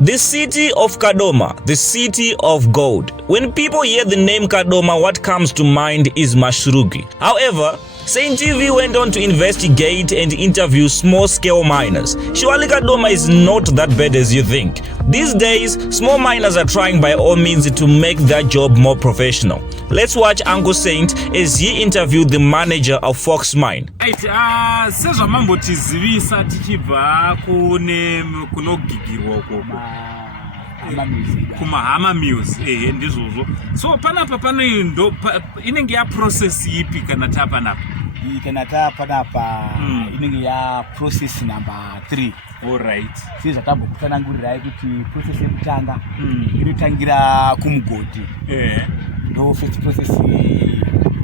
The city of Kadoma, the city of gold. When people hear the name Kadoma, what comes to mind is Mashrugi. However, Saint TV went on to investigate and interview small-scale miners. Surely Kadoma is not that bad as you think. These days, small miners are trying by all means to make their job more professional. Let's watch Uncle Saint as he interviewed the manager of Fox Mine. Kumahama music ndizvozvo. So panapa panoindo inenge ya process ipi kana tapanapa? Kana tapanapa inenge ya process number 3. All right. Sisi tatambokusanangurira kuti process yekutanga inotangira kumugodi. No first process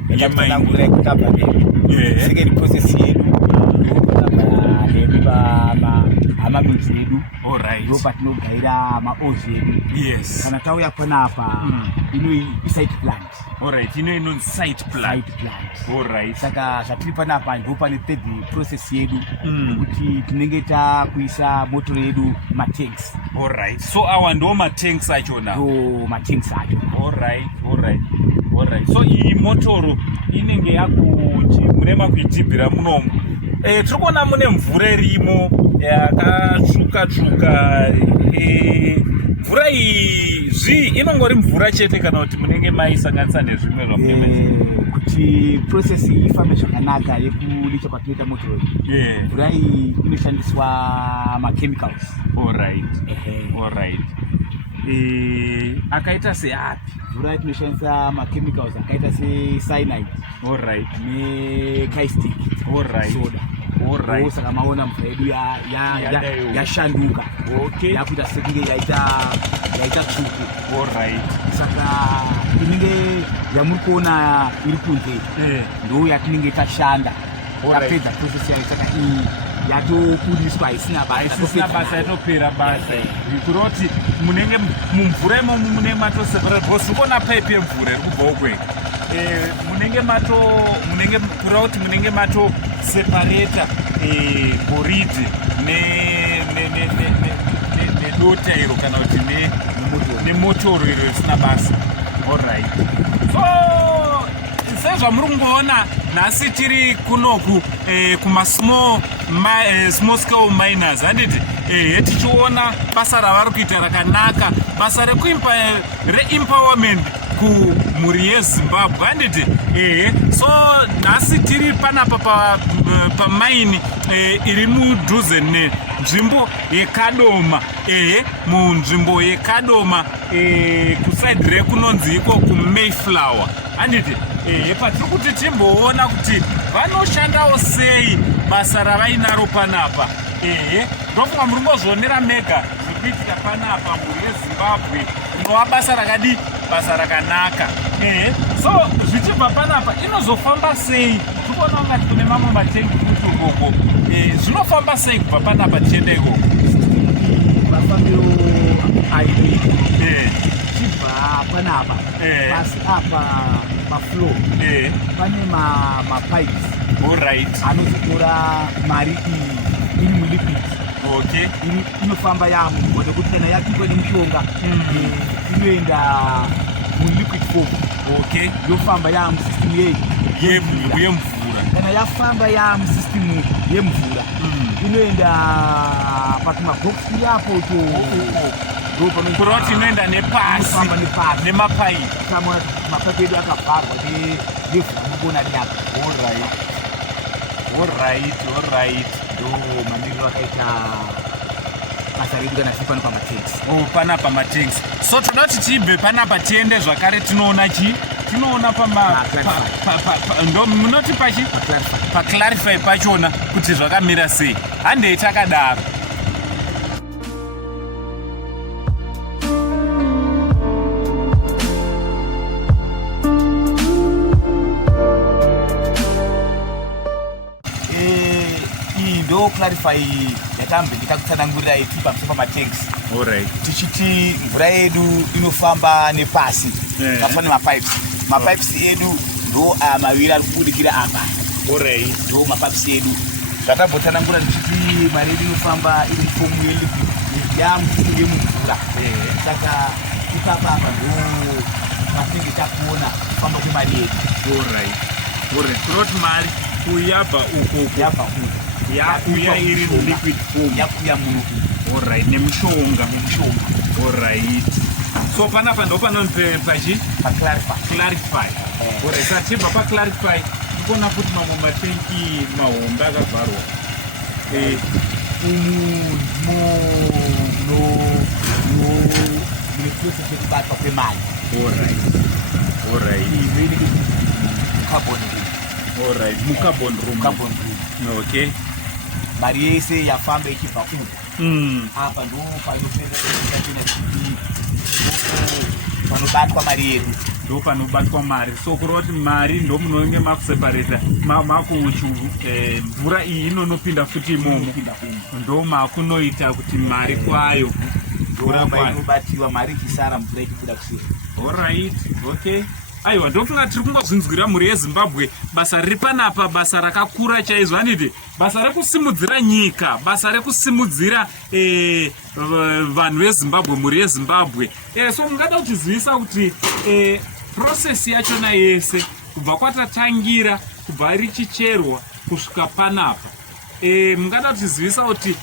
yatatanangurira kutamba ne. Second process yedu ama music yedu. All right. Ropa tinogaira maozi yedu. Yes. Kana tauya panapa ino site plant. All right. Ino site plant. All right. Saka zvatiri panapa ndipo pane third process yedu kuti tinenge takuisa motor yedu matanks. All right. So awa ndo matanks achona. Ndo matanks acho. All right. So iyi motoro inenge yakuti murema kuitibhira munomu. Turikuona mune mvura irimo yakatsvuka mvura iyi inongori mvura chete kana kuti munenge maisanganisa nezvimwe zvakemeza kuti process ifambe zvakanaka yekulicha kwatinoita motor. Mvura iyi inoshandiswa ma-chemicals. All right. Akaita seapi? Mvura tinoshandisa ma-chemicals akaita se-cyanide. All right. Ne-caustic. All right. Soda. All right. Saka maona mvura yedu yashanduka. Okay. Yakuita sekunge yaita tsvuku. All right. Saka inenge yamuri kuona iri kunze ndo yatinenge tashanda. Yapedza process yayo saka iyi yatokuriswa isina basa yatopera basa. Kuroti munenge mumvura imomo mune matoseparate because ukona pipe yemvura iri kubva ukwega. Munenge kura kuti munenge mato separata boridi nedota iro kana kuti nemotoro iro risina basa. All right. So sezvamuri kungoona nhasi tiri kunoku kuma small scale miners handiti tichiona basa ravari kuita rakanaka, basa re-empowerment kumhuri yeZimbabwe handiti. So nhasi tiri panapa pamaini iri mudhuze nenzvimbo yeKadoma. Munzvimbo yeKadoma kusaidi rekunonzi iko kuMayflower handiti. Patiri kuti timboona kuti vanoshandawo sei basa ravainaro panapa. Ndofunga muri ngozvionera mega zvikuitika panapa mhuri yeZimbabwe inova basa rakadi, basa rakanaka. So zvichibva panapa inozofamba sei? Tikuona ngati kune mamwe matengi kuti ukoko zvinofamba sei kubva panapa tichienda ikoko? Mafambiro aidi chibva panapa pasi apa pafloor pane mapipes. All right. Anozotora mari iri muliquid. Okay. Inofamba yambo nekuti kana yapikwa nemushonga inoenda muliquid form. Okay. Yofamba yamusystem yemvura. Kana yafamba yamusystem yemvura inoenda patumaboxi yapo kuroti inoenda nepasi nemapaipi. Samona mapaipi edu akavharwa nevhura mukona riapa. All right. Ndo mamiriro akaita basa redu kana tiri pano pamatanks. Panapa matanks. So toda kuti tibve panapa tiende zvakare tinoona tinoona ndo munoti pachi paclarify pachona kuti zvakamira sei. Handei takadaro. Ndo clarify yatambe ndikakutsanangurira iti pamusoro pamatanks. All right. Tichiti mvura yedu inofamba nepasi. Pafane mapipes edu ndo maviri ari kubudikira apa. All right. Ndo mapipes edu zvatambotsanangura ndichiti mari yedu inofamba iri mufomu yamututu yemumvura. Saka ikapapa ndo matinge takuona kufamba kwemari yedu. Alright. Kuroti mari kuyabva uko. Yakuya iri liquid form. Yakuya munhu. Alright. Nemushonga. Alright. So panapa ndo pachi? Clarify. Alright. Sachibva Clarify. Tikona kuti mamwe matenki mahombe akavharwa. Process yekubatwa kwemari. Alright. Carbon room. Okay. Mari yese yafamba ichibva uko. Apa ndo panobatwa mari yedu. Ndo panobatwa mari. So kuroti mari ndo munonge makuseparata mvura iyi inonopinda futi imomo. Ndo makunoita kuti mari kwayo inobatiwa mari ikisara mvura ichibuda kuseri. Alright. Okay. Aiwa, ndofunga tiri kungozvinzwira mhuri yeZimbabwe basa riri panapa, basa rakakura chaizvo, handiti basa rekusimudzira nyika, basa rekusimudzira vanhu veZimbabwe, mhuri yeZimbabwe. So mungada kutizivisa kuti process yachona yese kubva kwatatangira, kubva richicherwa kusvika panapa, mungada kutizivisa kuti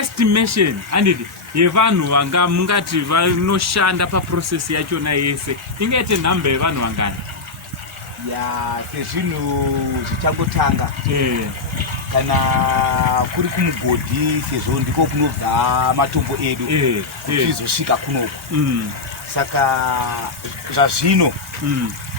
estimation, handiti yevanhu vanga mungati vanoshanda paprocess yachona yese ingaite nhamba yevanhu vangani? Sezvinhu zvichangotanga, kana kuri kumugodhi, sezvo ndiko kunobva matombo edu kuti izosvika kunoko. Saka zvazvino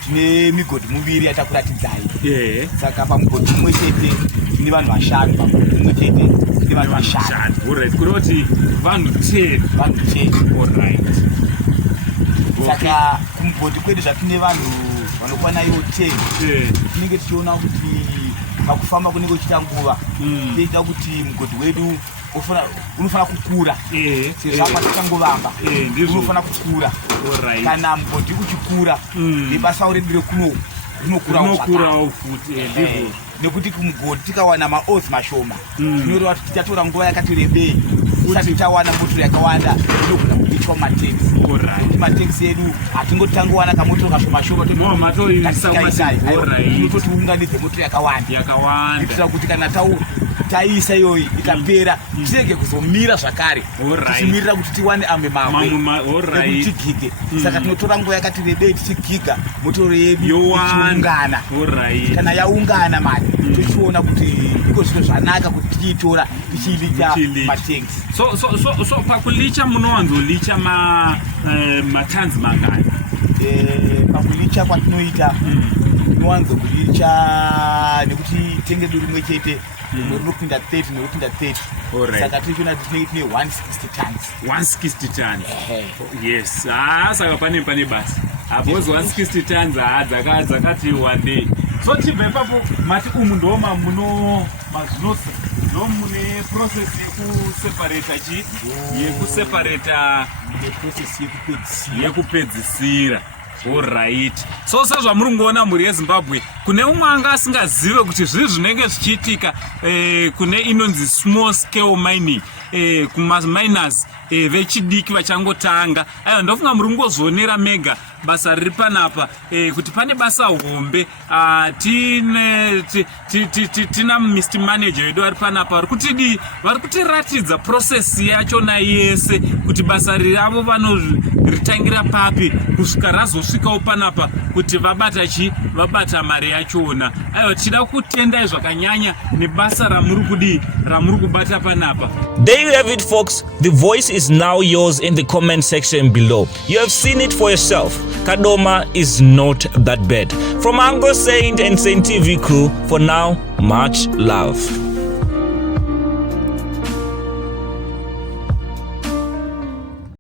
tine migodhi miviri yatakuratidzai. Saka pamugodhi umwe chete tine vanhu vashanu, pamugodhi umwe chete tine vanhu vashanu. Alright. Kuroti vanhu 10. Alright. Saka kumugodhi kwedu zvatine vanhu vanokwana iwo 10, tinenge tichiona kuti pakufamba kunenge kuchiita nguva, tichida kuti mugodhi wedu unofana kukura. Sezvo apa tikangovamba unofana kukura. Kana mugodhi uchikura nebasa redu rekuno rinokurawo futi. Nekuti kumugodhi tikawana maozi mashoma tinoreva kuti tichatora nguva yakati rebei tisati tawana motoro yakawanda inogona kupitwa mumatengi. Kuti matengi edu hatingotangowana kamotoro kashomashoma tototiunganidze motoro yakawanda kuitira kuti kana taisa iyoyi ikapera tirege kuzomira zvakare, tichimirira kuti tiwane amwe mamwe ekuti tigige. Saka tinotora nguva yakati rebei tichigiga motoro yedu ichiungana. Kana yaungana mari tochiona kuti iko zviro zvanaka kuti tichiitora tichiilicha matengi. So pakulicha munowanzolicha matanzi mangani? Pakulicha kwatinoita tinowanzokulicha nekuti tenge rimwe chete rinopinda 30 neropinda 30. Saka tichiona kuti tine 160 tons. 160 tons. Yes. Saka pane basa. Abozi 160 tons dzakati one day. So chibve papo mati umu ndoma muno mazvinosa mune process yekuseparata process yekupedzisira. Alright. So sezvamuri kungoona mhuri yeZimbabwe, kune umwe anga asingazive kuti zviri zvinenge zvichiitika kune inonzi small scale mining, kumaminers vechidiki vachangotanga. Aiwa, ndofunga muri kungozvionera mega basa riri panapa, kuti pane basa hombe. Tina Mr. Manager wedu ari panapa vari kutiratidza process yachona yese kuti basa ravo vanoritangira papi kusvika razosvikawo panapa kuti vabata mari yachona. Aiwa, tida kutendai zvakanyanya nebasa ramuri kubata panapa. There you have it, folks. The voice is now yours in the comment section below. You have seen it for yourself. Kadoma is not that bad. From Ango Saint and Saint TV crew, for now, much love.